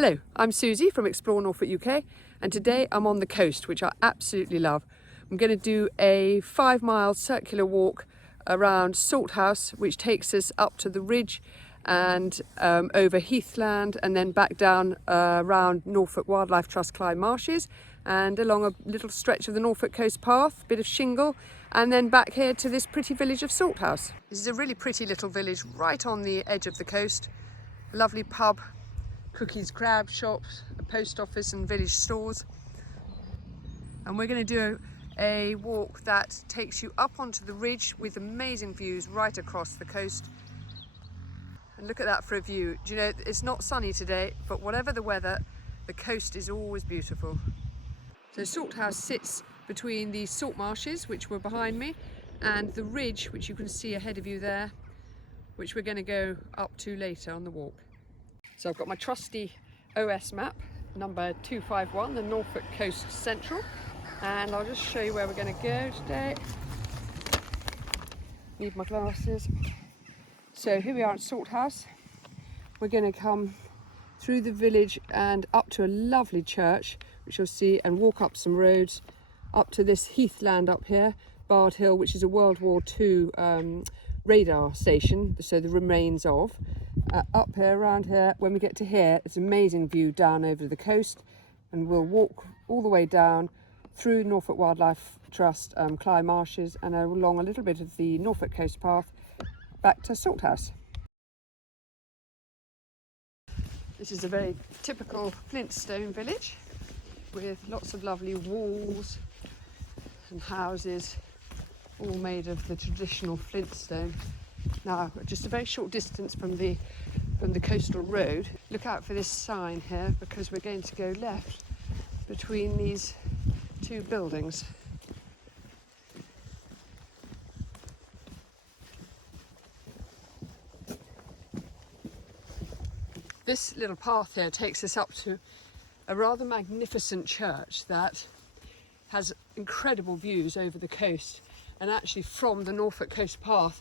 Hello, I'm Suzy from Explore Norfolk UK, and today I'm on the coast, which I absolutely love. I'm going to do a 5-mile circular walk around Salthouse, which takes us up to the ridge and over heathland, and then back down around Norfolk Wildlife Trust Clyde Marshes and along a little stretch of the Norfolk Coast path, bit of shingle, and then back here to this pretty village of Salthouse. This is a really pretty little village right on the edge of the coast. A lovely pub, cookies, crab shops, a post office and village stores. And we're going to do a walk that takes you up onto the ridge with amazing views right across the coast. And look at that for a view. Do you know, it's not sunny today, but whatever the weather, the coast is always beautiful. So Salthouse sits between the salt marshes, which were behind me, and the ridge, which you can see ahead of you there, which we're going to go up to later on the walk. So I've got my trusty OS map, number 251, the Norfolk Coast Central, and I'll just show you where we're going to go today. Need my glasses. So here we are at Salthouse. We're going to come through the village and up to a lovely church, which you'll see, and walk up some roads up to this heathland up here, Bard Hill, which is a World War II radar station, so the remains of. Up here, around here, when we get to here, it's an amazing view down over the coast, and we'll walk all the way down through Norfolk Wildlife Trust, Clyde Marshes, and along a little bit of the Norfolk Coast path back to Salthouse. This is a very typical flintstone village with lots of lovely walls and houses, all made of the traditional flintstone. Now, just a very short distance from the coastal road. Look out for this sign here, because we're going to go left between these two buildings. This little path here takes us up to a rather magnificent church that has incredible views over the coast, and actually from the Norfolk Coast path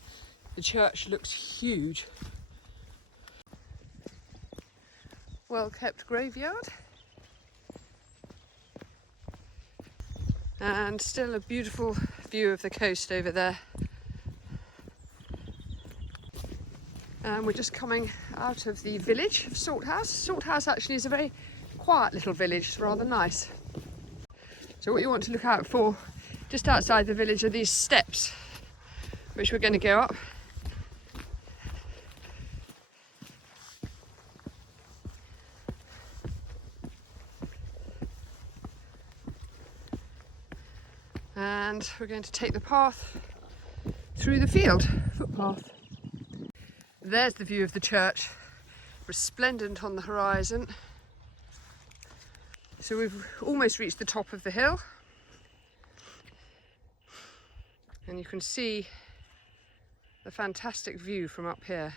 the church looks huge. Well kept graveyard, and still a beautiful view of the coast over there. And we're just coming out of the village of Salthouse. Salthouse actually is a very quiet little village, it's rather nice. So what you want to look out for just outside the village are these steps, which we're going to go up. And we're going to take the path through the field, footpath. There's the view of the church, resplendent on the horizon. So we've almost reached the top of the hill, and you can see the fantastic view from up here.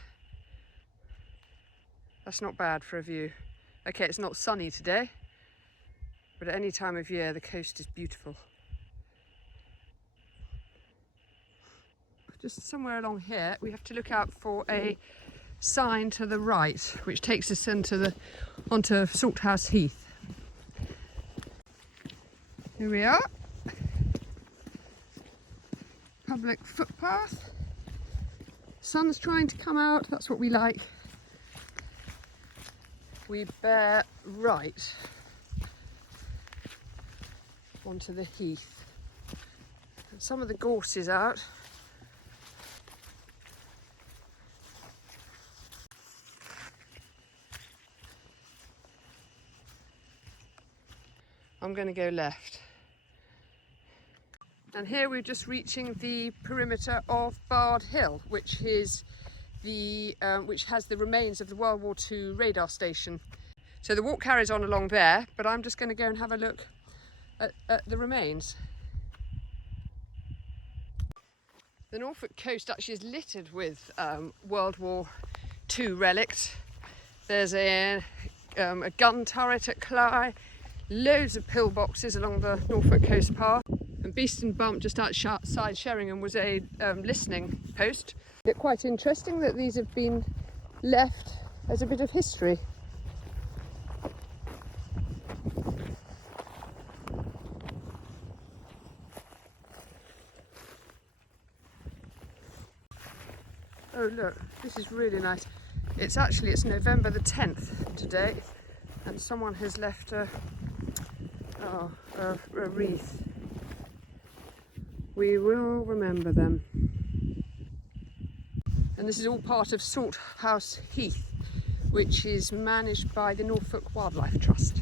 That's not bad for a view. Okay, it's not sunny today, but at any time of year the coast is beautiful. Just somewhere along here we have to look out for a sign to the right, which takes us onto Salthouse Heath. Here we are, public footpath. Sun's trying to come out, that's what we like. We bear right onto the heath. And some of the gorse is out. I'm going to go left. And here we're just reaching the perimeter of Bard Hill, which is which has the remains of the World War II radar station. So the walk carries on along there, but I'm just going to go and have a look at the remains. The Norfolk coast actually is littered with World War II relics. There's a gun turret at Clyde, loads of pillboxes along the Norfolk Coast path, and Beeston Bump just outside Sheringham was a listening post. It's quite interesting that these have been left as a bit of history. Oh look, this is really nice. It's November the 10th today, and someone has left a wreath. We will remember them. And this is all part of Salthouse Heath, which is managed by the Norfolk Wildlife Trust.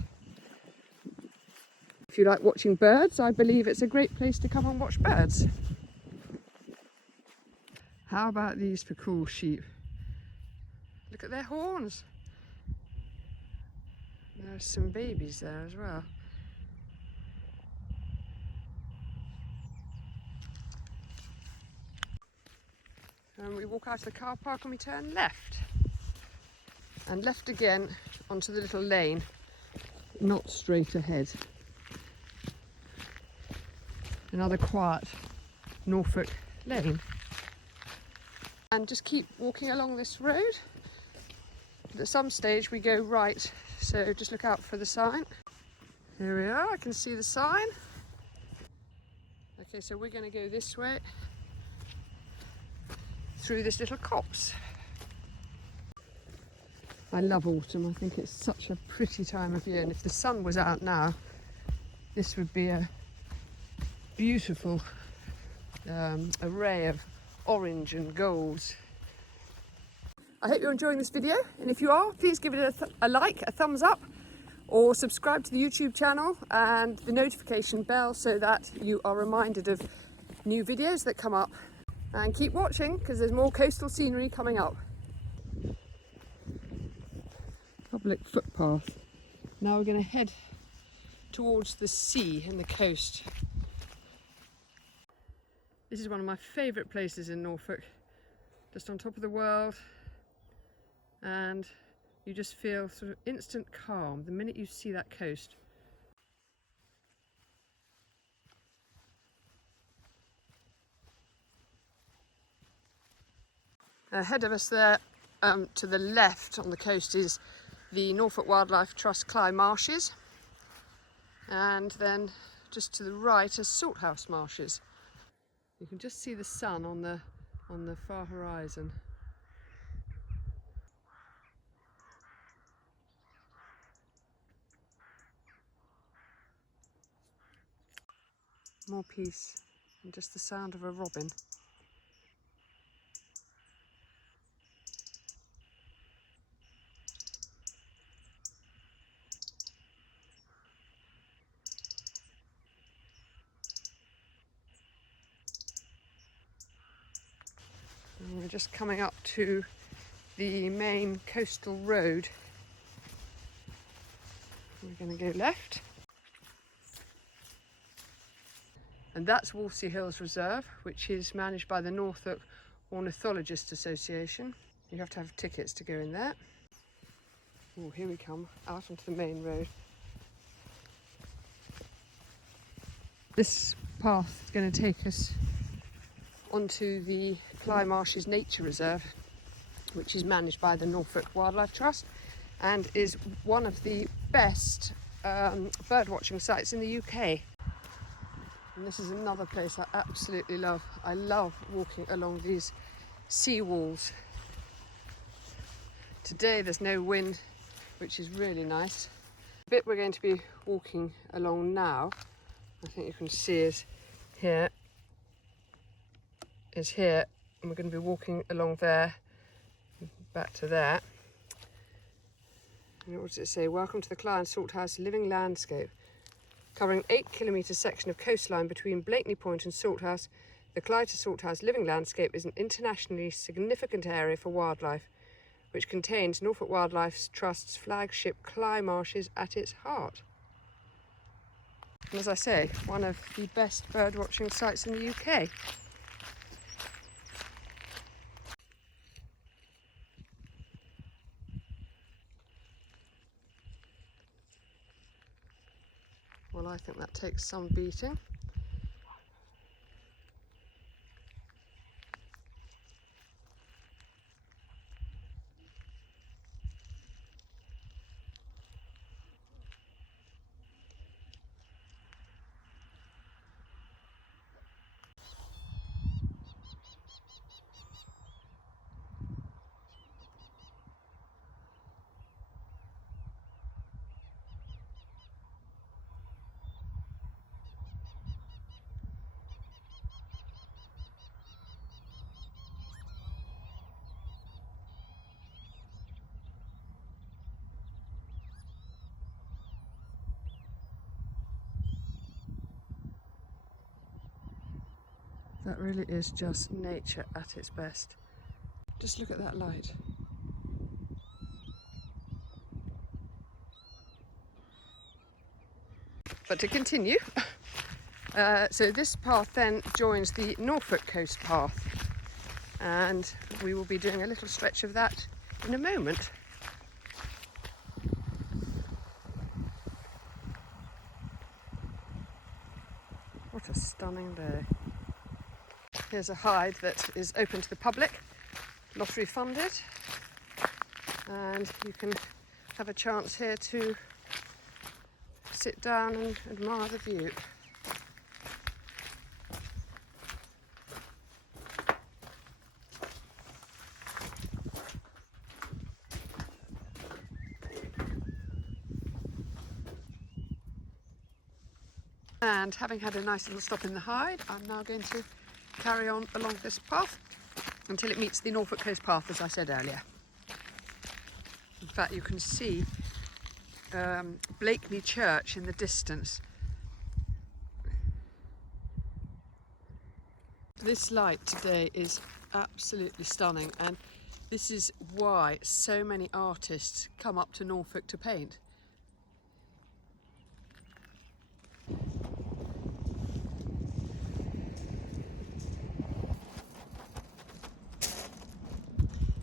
If you like watching birds, I believe it's a great place to come and watch birds. How about these for cool sheep? Look at their horns. There's some babies there as well. And we walk out of the car park and we turn left. And left again onto the little lane, not straight ahead. Another quiet Norfolk lane. And just keep walking along this road. At some stage we go right, so just look out for the sign. Here we are, I can see the sign. Okay, so we're going to go this way through this little copse. I love autumn. I think it's such a pretty time of year, and if the sun was out now, this would be a beautiful array of orange and gold. I hope you're enjoying this video, and if you are, please give it a like, a thumbs up, or subscribe to the YouTube channel and the notification bell so that you are reminded of new videos that come up. And keep watching, because there's more coastal scenery coming up. Public footpath. Now we're going to head towards the sea and the coast. This is one of my favourite places in Norfolk, just on top of the world, and you just feel sort of instant calm the minute you see that coast. Ahead of us there, to the left on the coast, is the Norfolk Wildlife Trust Marshes, and then just to the right is Salthouse Marshes. You can just see the sun on the far horizon. More peace and just the sound of a robin. And we're just coming up to the main coastal road. We're going to go left. And that's Woolsey Hills Reserve, which is managed by the Norfolk Ornithologist Association. You have to have tickets to go in there. Oh, here we come, out onto the main road. This path is going to take us onto the Marshes Nature Reserve, which is managed by the Norfolk Wildlife Trust and is one of the best bird watching sites in the UK. And this is another place I absolutely love. I love walking along these sea walls. Today there's no wind, which is really nice. The bit we're going to be walking along now, I think you can see is here, and we're going to be walking along there, back to there. And what does it say? Welcome to the Salthouse Living Landscape. Covering 8-kilometre section of coastline between Blakeney Point and Salthouse, the Salthouse Living Landscape is an internationally significant area for wildlife, which contains Norfolk Wildlife Trust's flagship Marshes at its heart. And as I say, one of the best bird watching sites in the UK. Well, I think that takes some beating. That really is just nature at its best. Just look at that light. But to continue, so this path then joins the Norfolk Coast path, and we will be doing a little stretch of that in a moment. What a stunning day. Here's a hide that is open to the public, lottery funded, and you can have a chance here to sit down and admire the view. And having had a nice little stop in the hide, I'm now going to carry on along this path until it meets the Norfolk Coast path, as I said earlier. In fact, you can see Blakeney Church in the distance. This light today is absolutely stunning, and this is why so many artists come up to Norfolk to paint.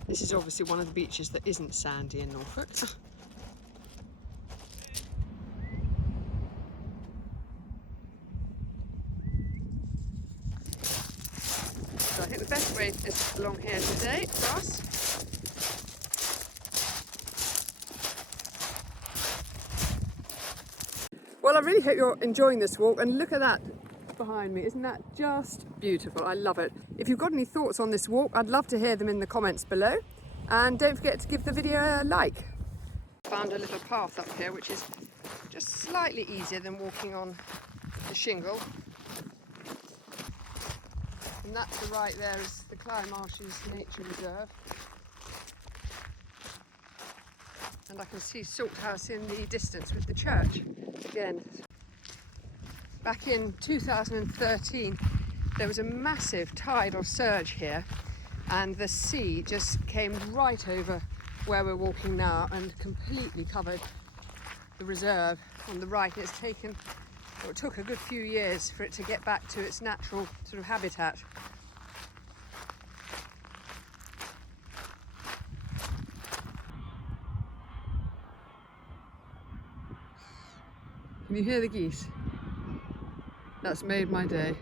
This is obviously one of the beaches that isn't sandy in Norfolk. So I think the best way is along here today for us. Well, I really hope you're enjoying this walk, and look at that behind me. Isn't that just beautiful? I love it. If you've got any thoughts on this walk, I'd love to hear them in the comments below, and don't forget to give the video a like. Found a little path up here which is just slightly easier than walking on the shingle, and that to the right there is the Marshes Nature Reserve, and I can see Salthouse in the distance with the church again. Back in 2013 there was a massive tidal surge here, and the sea just came right over where we're walking now and completely covered the reserve on the right. It took a good few years for it to get back to its natural sort of habitat. Can you hear the geese? That's made my day.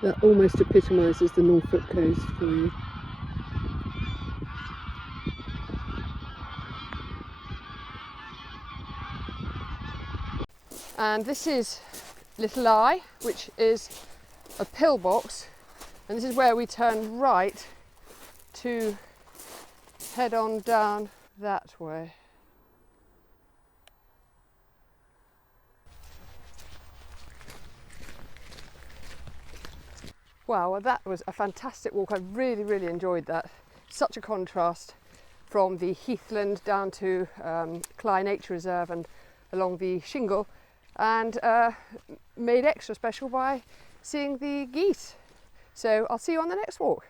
That almost epitomises the Norfolk Coast for you. And this is Little Eye, which is a pillbox, and this is where we turn right to head on down that way. Wow, well, that was a fantastic walk. I really enjoyed that. Such a contrast from the heathland down to Clyde Nature Reserve and along the shingle, and made extra special by seeing the geese. So I'll see you on the next walk.